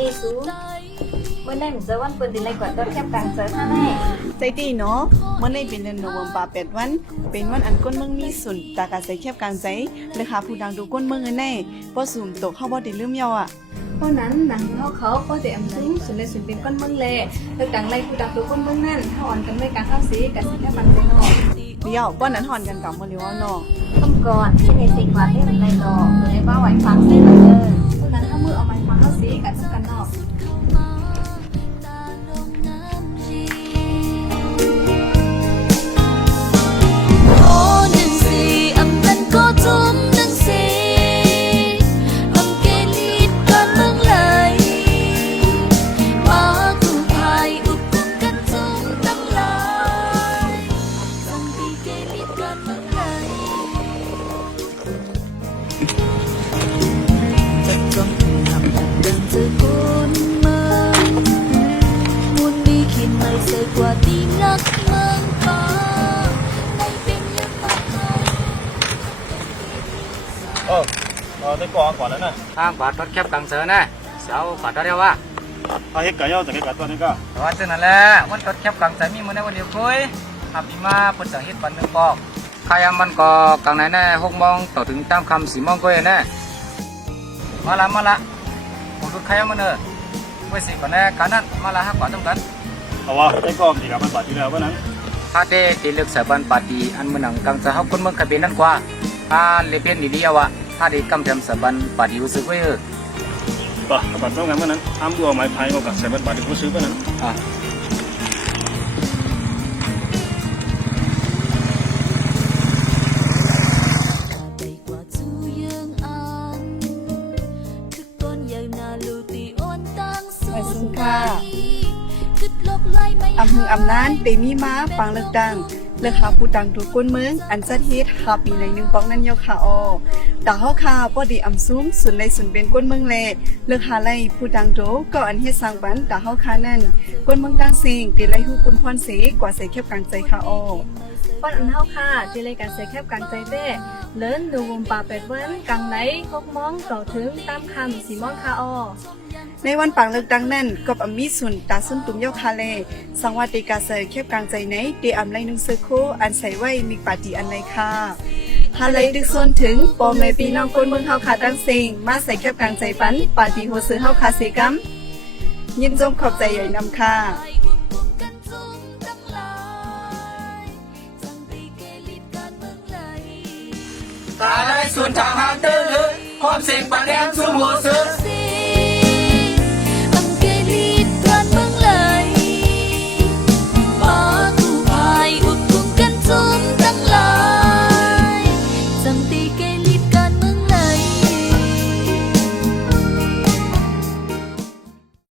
นี่ซูเมื่อได้เหมือนจะวันเปิดดินในกว่าต้นแคบกลางเจอท่าแน่ ใจดีเนาะเมื่อในเป็นเดือนโนเวมบา8วันเป็นวันอันก้นเมืองมีสุนตากาใส่แคบกลางใจเลยค่ะผู้ดังดูก้นเมืองแน่ป้อสุ่มตกเข้าบ่ได้ลืมเยาอ่ะเพราะนั้นหนังเขาก็จะอำซึ้งสุดเลยสุดเป็นก้นเมืองเลยเลิกดังไรผู้ดังตัวก้นเมืองนั่นถ้าอ่อนกันไม่การเข้าสีกันสีแค่บางใจนอก เดี๋ยวป้อนนั้นหอนกันกับมื้อนี้ว่าเนาะ ต้มก่อนที่ในสิ่งว่าได้ในดอกเลยว่าไหวฟังเส้นเลยเพราะนั้นถ้ามือเอาไม้ฟังเข้าสีกันสักกันนอก ได้ก่อนแล้วนะ ทางปาดรถแคบกังเสือนะเสาปาดรถเดียวว่า ถ้าเฮ็ดไก่ย่อจะเฮ็ดไก่ตัวนี้ก็ แต่ว่าเจ้านั่นแหละวันรถแคบกังเสือมีมือในวันเดียวคุยทำปีมาเปิดสังเฮ็ดปันหนึ่งปอกใครมันก็กังไหนแน่6 โมงต่อถึงตามคำ4 โมงก็ยังแน่มาละผมดูใครมันไว้สิก่อนแน่การนั้นมาละ5 กว่าต้องกัน เอาว่าได้ก่อนดีกับมันบาดที่แล้ววันนั้น ถ้าได้ตีเลือกสถาบันปาดีอันเมืองกังเสือเขาคนเมืองขบินนั่นกว่าถ้าเลเพียนดีๆวะถ้าได้กำจำสถาบันปาดีรู้สึกไว้ป่ะบาดต้องกันวันนั้นอ้ามบัวไม้พายมากับใส่บาดที่ผู้ซื้อวันนั้นไปสุนค่ะอำเภออำนานเตมีมาปังเลิกดังเลือกหาผู้ดังทุกคนเมืองอันจัดเฮ็ดหาปีในหนึ่งปองนั้นเยาค่ะอ้อตาเฮาค่ะป้อดีอำซุ้มสุนในสุนเป็นก้นเมืองแลเลือกหาไล่ผู้ดังโดก็อันเฮ็ดสร้างบันตาเฮาค่ะนั่นก้นเมืองดังเสียงตีไล่ฮู้ปุ้นพรเสกว่าใส่แคบกลางใจค่ะอ้อ ป้อนอันเท่าค่ะที่รายการเสียแคบกลางใจเด้เลินดูวงป่า8 วันกลางไหน6 โมงต่อถึงตามคำ4 โมงค่ะอ้อ ในวันปังเลิกดังนั้นกับอมีสุนตาสุนตุมเยาคาเลสังวัติกาเซแคบกลางใจไหนเดอำไลนุงเซโคอันใส่ไว้มีปาฏิอันไหนค่ะฮาไลดึกส่วนถึงปอแม่พี่น้องคนเมืองเฮาค่ะตั้งสิงมาใส่แคบกลางใจปันปาฏิโฮซื้อเฮาค่ะเสกัมยินจมขอบใจใหญ่นำค่ะตาได้ส่วนทางหางตื้อพร้อมเสียงปากแดงสู้หัวซื้อ